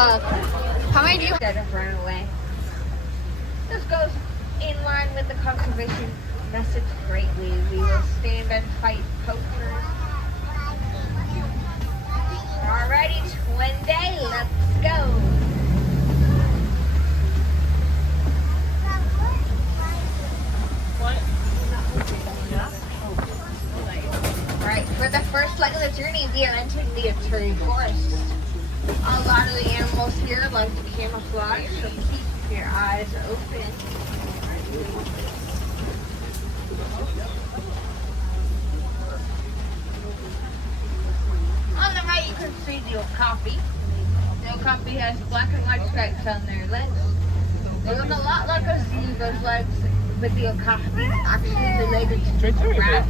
How many do you Instead of run away. This goes in line with the conservation message greatly. We will stand and fight poachers. Alrighty, twin day, let's go. Alright, for the first leg of the journey, we are entering the Aturi Forest. A lot of the animals here like to camouflage, so keep your eyes open. On the right, you can see the okapi. The okapi has black and white stripes on their legs. They look a lot like a zebra's legs, but the okapi is actually related to the giraffe.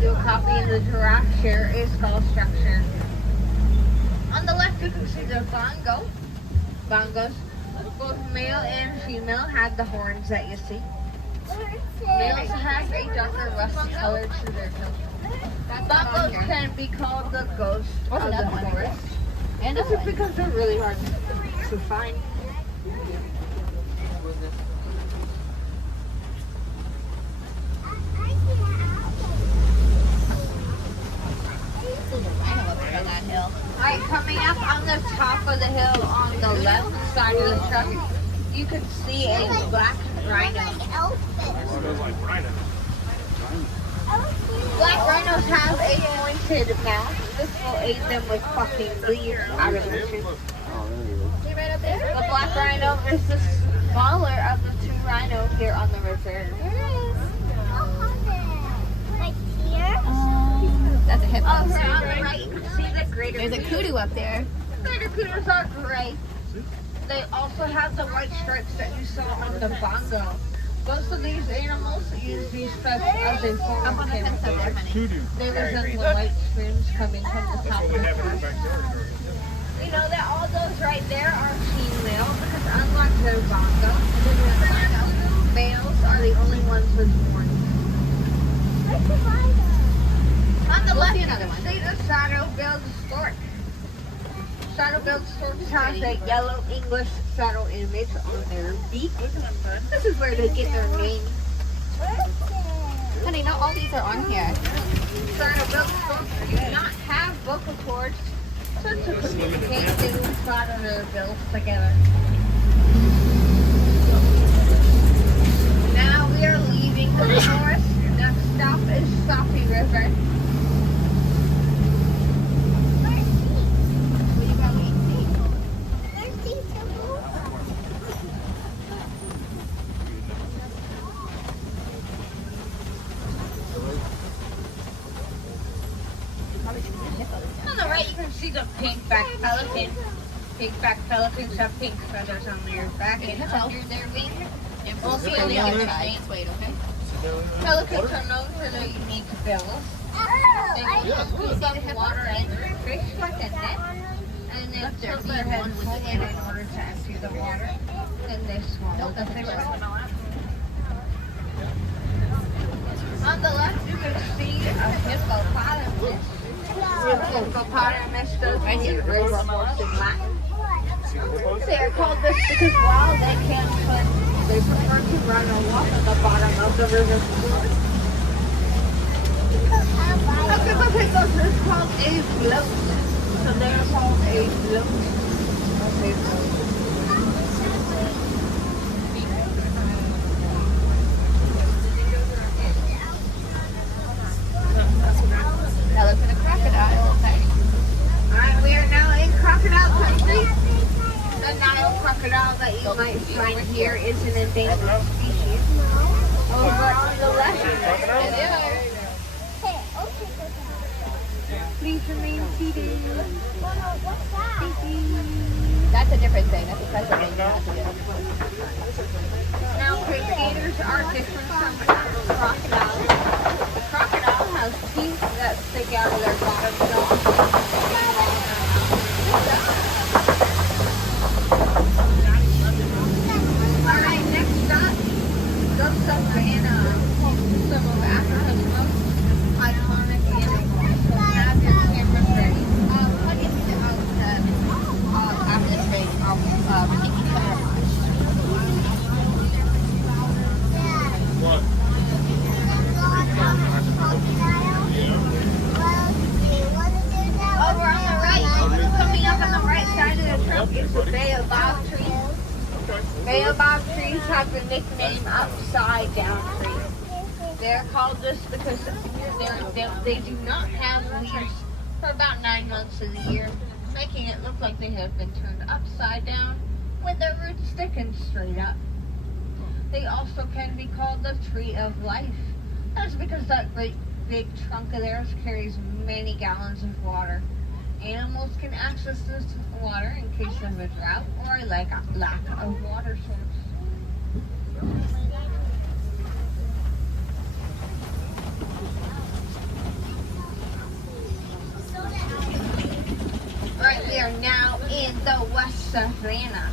The okapi and the giraffe share a skull structure. On the left, you can see the bongo. Bongos, both male and female, have the horns that you see. Males have a darker rusty color to their coat. Bongos can be called the ghost of the forest. And this is because they're really hard to find. Alright, coming up on the top of the hill on the left side of the truck, you can see a black rhino. Black rhinos have a pointed mouth. This will aid them with fucking leaves out of the tree. The black rhino is the smaller of the two rhinos here on the reserve. That's a hippo. Over on the right, you can see the greater There's a kudu up there. Greater kudos are gray. They also have the white stripes that you saw on the bongo. Most of these animals use these stripes as a form of camouflage. They resemble white streams coming from the top of the forest. You know that all those right there are female because unlike their bongo, males are the only ones with horns. On the left, see the saddle-billed stork. Saddle-billed storks have a yellow English saddle image on their beak. This is where they get their name. Honey, not all these are on here. Saddle-billed storks do not have vocal cords, so to communicate, they will flatter their bills together. Now we are leaving the forest. Next stop is Soppy River. On the right, you can see the pink-back pelican. Pink-back pelicans have pink feathers on their back and under their wing. We'll see on the other side. Wait, okay? Pelicans are known for their unique bills. They can scoop up water and fish like a net, and then tilt their heads in order to empty the water. Then they swallow the fish. On the left, you can see a hippopotamus. Hippopotamus does mean river horse in Latin. They are called this because while they can swim, they prefer to run or walk on the bottom of the river floor. A hippopotamus is called a float, so they are called a float. Now look for the crocodile. Okay. Alright, we are now in crocodile country. The Nile crocodile that you might find here is an endangered species. Over on the left, please remain seated. That's a different thing. That's a preservation. That's a different thing. Now, pig gators are different from crocodiles. The crocodile has teeth that stick out of their bottom jaw. Alright, next up, go savannah. Some of Africa's most iconic animals. So have your cameras ready. How do you think about after this race? It's a baobab tree. Baobab trees have the nickname upside down tree. They're called this because they do not have leaves for about 9 months of the year, making it look like they have been turned upside down with their roots sticking straight up. They also can be called the tree of life. That's because that great big trunk of theirs carries many gallons of water. Animals can access this water in case of a drought or a lack of water source. Right, we are now in the West Savannah.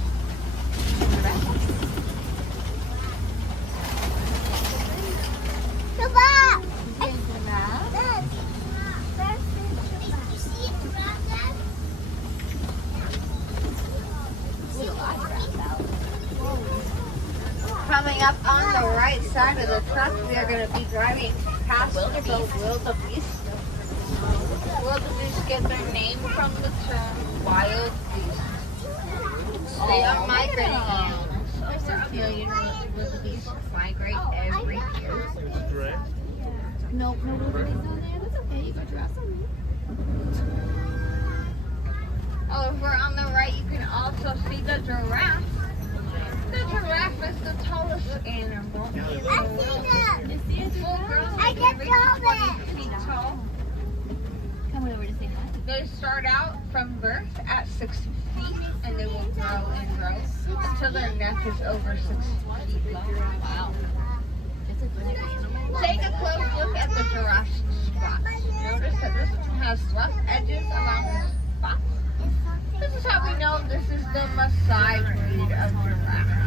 Coming up on the right side of the truck, we are going to be driving past the wildebeest. Wildebeest get their name from the term wild beast. They are migrating animals. Over a million wildebeest migrate every year. No wildebeest on there. That's okay. You got giraffe. Over on the right, you can also see the giraffe. The giraffe is the tallest animal in the world. Full grown, they can reach 20 feet tall. Come over to say hi. They start out from birth at 60 feet, and they will grow and grow until their neck is over 6 feet long. Wow. It's a good animal. Take a close look at the giraffe's spots. Notice that this one has rough edges around the spots. This is how we know this is the Maasai breed of giraffe.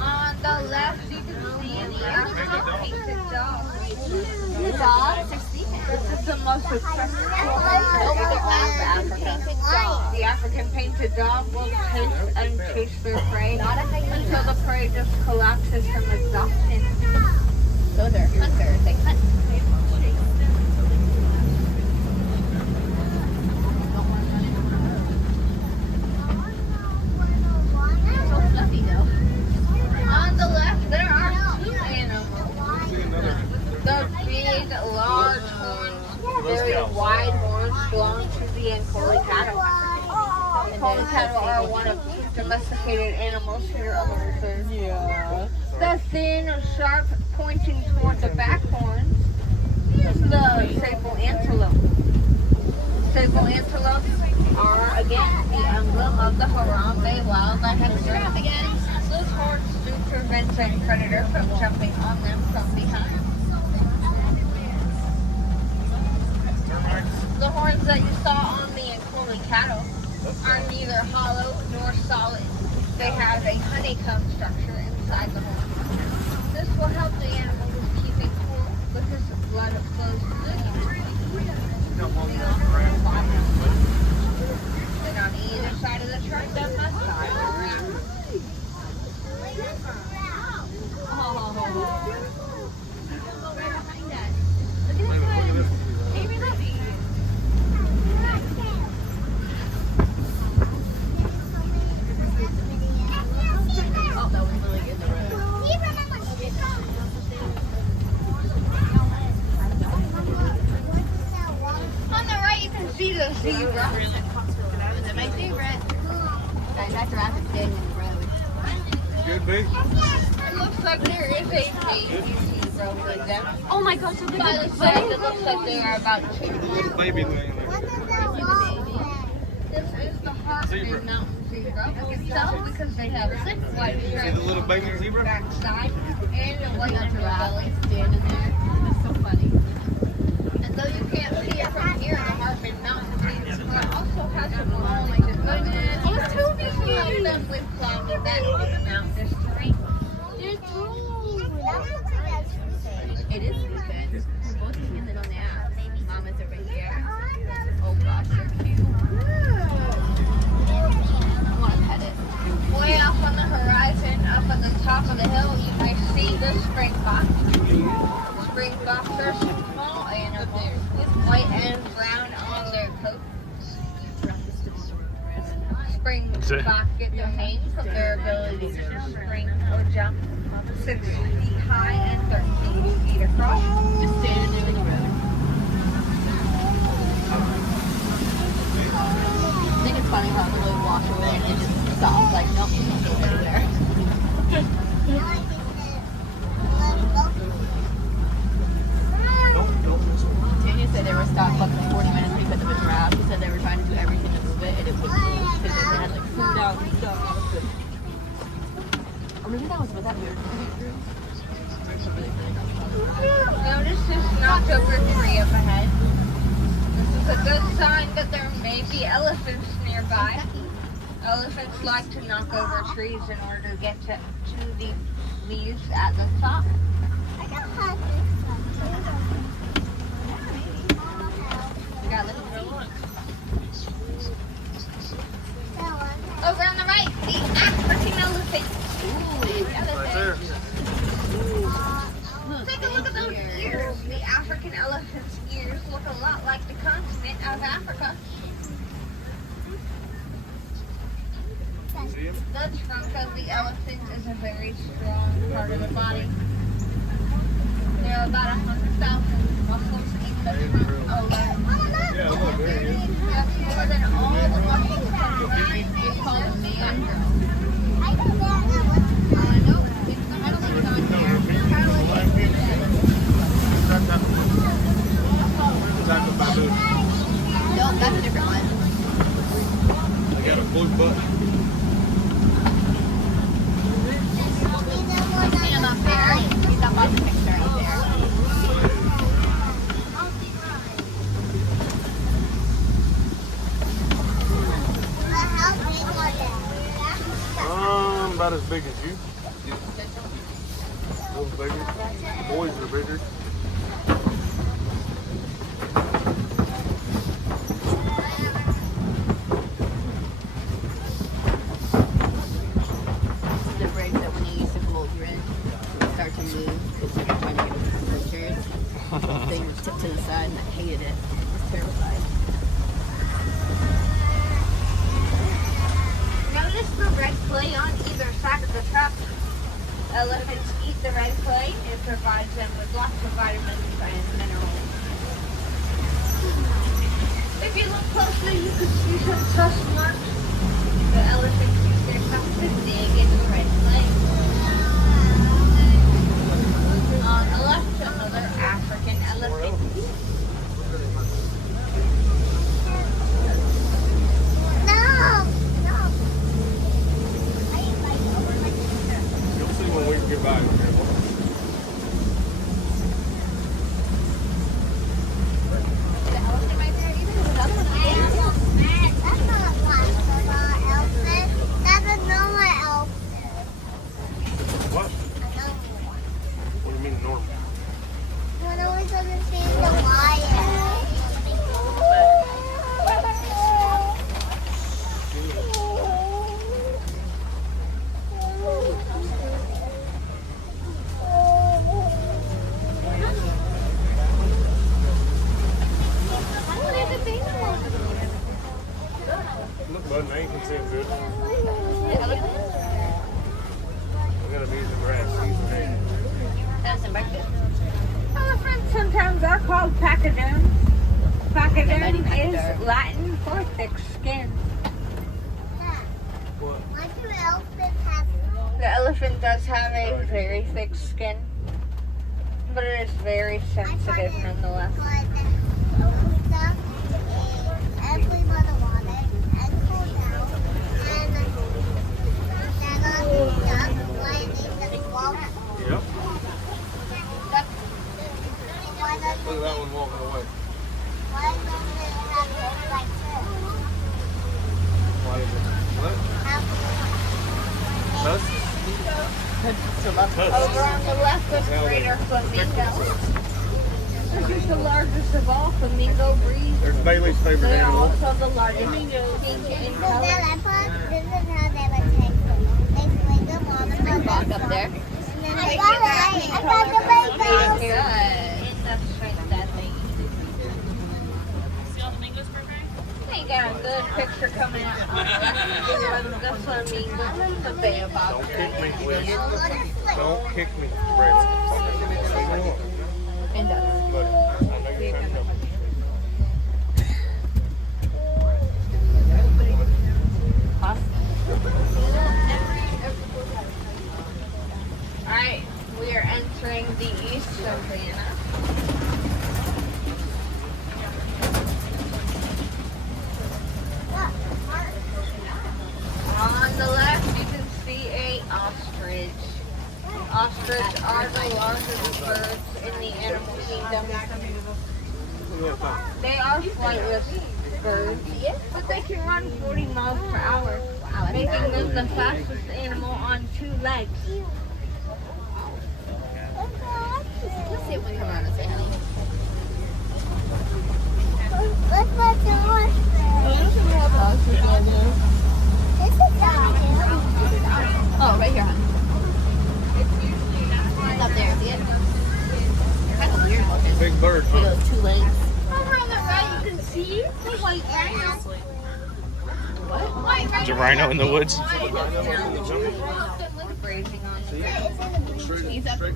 On the left, you can see the African painted dog. The dog? This is the most successful The African painted dog will chase and chase their prey until the prey just collapses from exhaustion. So they're hunters. They hunt. So fluffy though. On the left, there are 2 animals. The big, large horns, very wide horns belong to the Ankole cattle. Ankole cattle are one of 2 domesticated animals here on the reserve. Yeah. The thin, sharp, pointing toward the back horns is the sable antelope. Sable antelopes are, again, the emblem of the Harambe Wildlife Reserve. Again, those horns do prevent a predator from jumping on them from behind. The horns that you saw on the Ankole cattle are neither hollow nor solid. They have a honeycomb structure inside the horn. This will help the animal with keeping cool because the blood flows through them. Then on either side of the truck, the Maasai giraffe. On the right, you can see the zebra. They're my favorite. Guys, that giraffe is dead in the road. Good, babe. It looks like there is a baby zebra with them. Oh my gosh, so By the side, it looks like they are about 2 months. Little baby thing there. This is the Hartman Mountain zebra. You can tell because they have 6 white See stripes the little baby zebra? backside and a white on the belly. standing there. It's so funny. And though you can't see it from here, the Hartman Mountain zebra also has a long Goodness. Oh, it's Toby. help them with climbing that mountainous terrain. They're true. It is good. Both of them on the app. Mama's over here. Oh gosh, they're cute. the clock get their names from their ability to spring or jump 6 feet high and 13 feet across. Just standing there in the road. I think it's funny how the little wash away and it just stops. Like, nope, you don't go anywhere. Tanya said they were stopped up for 40 minutes because of a drought. She said they were trying to do everything to move it and it wouldn't move because they had like food out and stuff. Or maybe that was what that weird Notice this knocked over 3 up ahead. This is a good sign that there may be elephants nearby. Elephants like to knock over trees in order to get to the leaves at the top. We got little girl. Over on the right, the African elephant. Ooh, Right there. Take a look at those ears. The African elephant's ears look a lot like the continent of Africa. See him? The trunk of the elephant is a very strong part of the body. There are about 100,000 muscles in the trunk alone. Yeah, look, there he is. That's more than all the muscles in the body. It's called a man girl. Nope, that's a different one. They got a blue butt. I've seen him up there. He's up on the picture up there. About as big as you. A little bigger. The boys are bigger. The break that when you used to hold grid would start to move because you were trying to get over the pictures. The thing would tip to the side and I hated it. I was terrified. Notice the red clay on either side of the truck. Elephants eat the red clay. It provides them with lots of vitamins and minerals. If you look closely, you can see some tusk marks. The elephants use their tusks to dig into red clay. On the left, another African elephant. You'll see when we get by. The elephant right there, even there's another one there. That's not a black elephant. That's a normal elephant. What? A normal one. What do you mean normal? When I was understanding the lion. Look, bud, I ain't can see him good. Yeah, look at this. I gotta be the grass. He's the hay. That's some breakfast. Elephants sometimes are called pachyderm. Pachyderm is Pachyderm. Latin for thick skin. What? Why do elephants have The elephant does have a very thick skin, but it is very sensitive nonetheless. everyone wanted and cool down and then on the duck landing the wall. Yep. Why Look at that one walking away. don't they have it like this? Why is it? What? Tusk? Over on the left is greater flamingo. This is the largest of all flamingo breeds. There's Bailey's favorite They are animal. also the largest pink in color. This is how they would take them. They swing them on the Bring Bach up there. And then I got the baby. Good. In the strength that they eat. See all the mangoes, Burger? They got good picture coming out. That's what I mean. The bear box. Don't kick me, please. Don't kick me, Brett. Leave me alone. And Look, I know you're trying to help me. Alright, we are entering the east of Vienna. On the left, you can see a ostrich. Ostrich are the largest birds in the animal kingdom. They are flightless birds, but they can run 40 miles per hour, making them the fastest animal on 2 legs. let's see if we come around and say honey. What's my door? This is down here. Oh, right here, honey. It's up there, see it? Kind of weird looking. Big bird, With huh? those 2 legs. Over on the right, you can see the white rhino. White rhino. There's a rhino in the woods. Look at grazing on it. He's up there,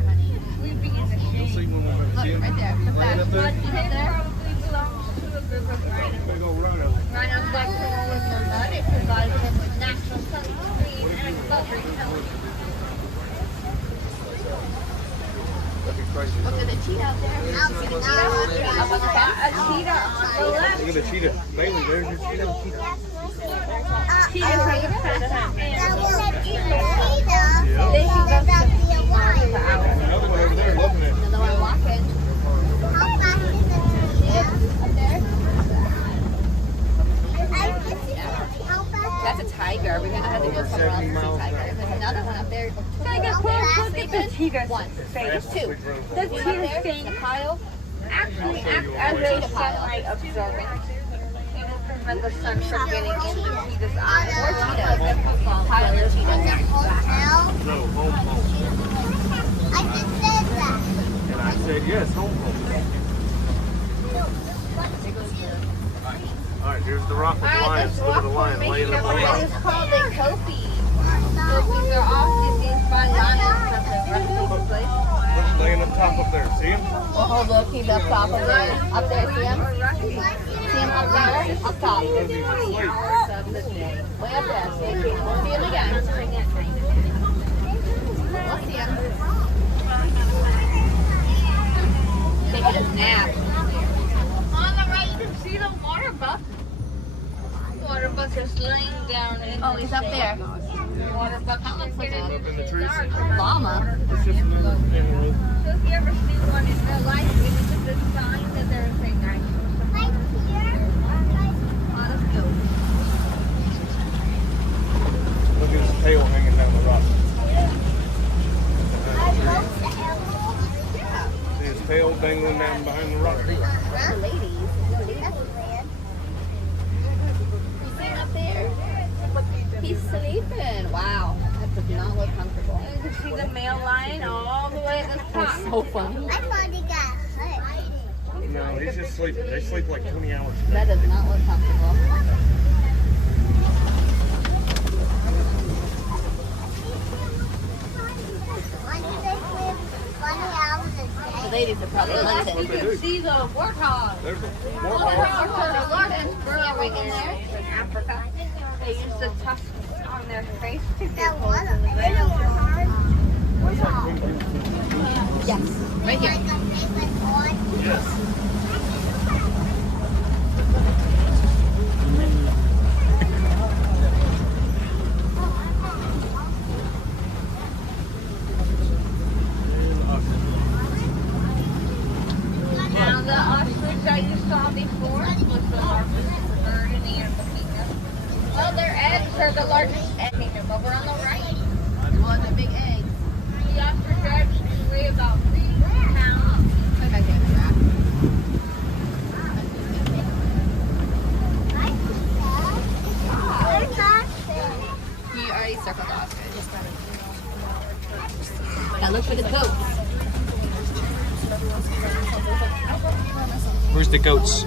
honey. Sleeping in the shade. See when we're Look, right there. The back. But He's up they there. probably belong to a group of rhinos. Big old rhino. Rhinos like to roll in the mud. It provides them with natural sunscreen and exposure to health. That'd be crazy. Look at the cheetah out there. See the cheetah? Up on the top. A cheetah on the left. Look at the cheetah. Bailey, there's your cheetah. Cheetahs are the fastest That animals. was a cheetah. They can go 50 miles per hour. Another one over there looking at it. Another one walking. How fast is a cheetah? Up there. How fast? That's a tiger. We're gonna have to go somewhere else to see tiger. There's another one up there. Can I get close? Look at the cheetah's One. face. 2. The Up cheetah's there, face the pile. actually acts as a sunlight absorbent. It will prevent the sun from getting in the cheetah's eyes. Or cheetahs. Pile of cheetahs. Hotel? No, home. I just said that. And I said, yes, home. All right, here's the rock with the Alright, lions. this Look at rock the lion laying formation up on the rock. is called a kopie. Kopies are often used by lions at the resting place. Look, laying up top up there. See him? Well, hold up. He's up top of there. Up there, see him? See him up there? Up top. Hours of the day. Way up there. See him? We'll see him again. We'll see him. Taking his nap. On the right, you can see the water buck. Water buck is laying down in Oh, the he's up shade. there. Water buck That looks like is a Up in the trees. llama. It's just another animal. So if you ever see one in real life, it is a good sign that there is a nice Right here. lot of goats. Look at his tail hanging down the rock. See his tail dangling down behind the rock. The ladies. You see him up there? He's sleeping. Wow. That does not look comfortable. You can see the male lion all the way at the That's top. so funny. I thought he got hurt. No, he's just sleeping. They sleep like 20 hours a day. That does not look comfortable. Why do they live 20 hours a The day? ladies are probably You hunting. can see the warthog. There's a Warthogs warthog. are the largest burrowing in there. in Africa. They use the tusks on their face to dig That holes water. in the ground. Yes. Right here. Like a favorite one. Yes. Now the ostrich that you saw before was the largest bird in the animal kingdom. Well, their eggs are the largest egg kingdom over on the right. Well, it's a big egg. The ostrich eggs can weigh about 3 pounds. Look, I can't do that. You already circled the ostrich. Now look for the goats. Where's the goats?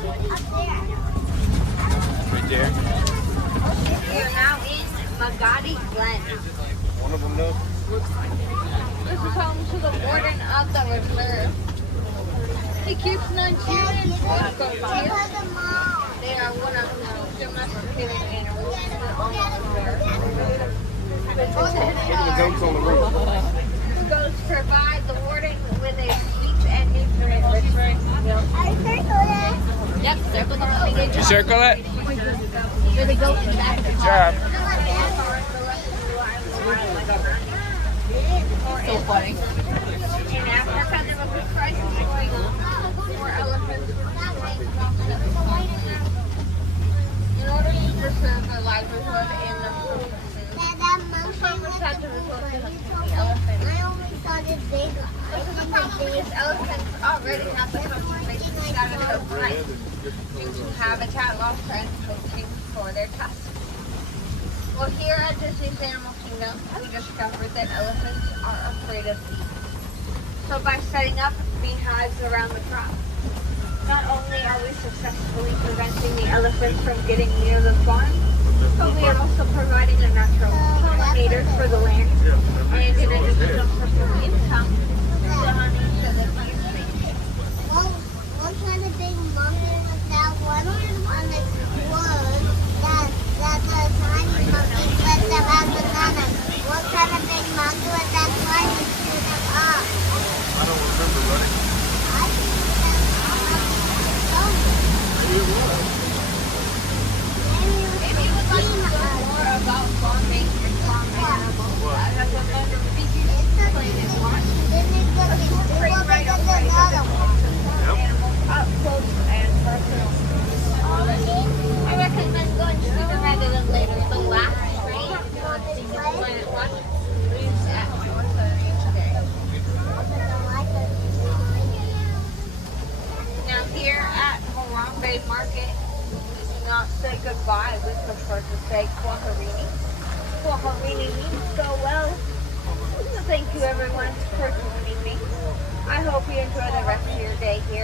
care. We are now in Magadi Glen. One of them knows. This is home to the warden of the reserve. He keeps Nigerian goats here. They are one of the domesticated animals on the reserve. Look at the goats on the roof. The goats provide the warden with a sweet and nutrient-rich meal. Yep, circle the goat. Did you circle it? You're the goat in the back of the Good car. job. So funny. In Africa, there was a crisis going on where elephants were being locked up. In order to preserve their livelihood and the food, farmers had to resort to hunting the elephants. These elephants already have the concentration status of life due to habitat loss and poaching for their tusks. Well, here at Disney's Animal Kingdom, we discovered that elephants are afraid of bees. So by setting up beehives around the crop, not only are we successfully preventing the elephants from getting near the farm, but we are also providing a natural pollinator for the land and an additional source of income to the honey so that bees make. What kind of big monkey was that one on the wood that's a tiny monkey with the banana? What kind of big monkey was that one you shoot up? I don't remember, buddy. I think Maybe it was. If you would like to learn more about farming and farm animals, I recommend a species planet watch. Straight right away to the animals up close and personal. I recommend going sooner rather than later. The last train on Secret Planet Watch leaves at 4:30 today. Now here at Harambe Market, we do not say goodbye. We prefer to say Kwaharini. Kwaharini means go well. So thank you everyone for joining me. I hope you enjoy the rest of your day here.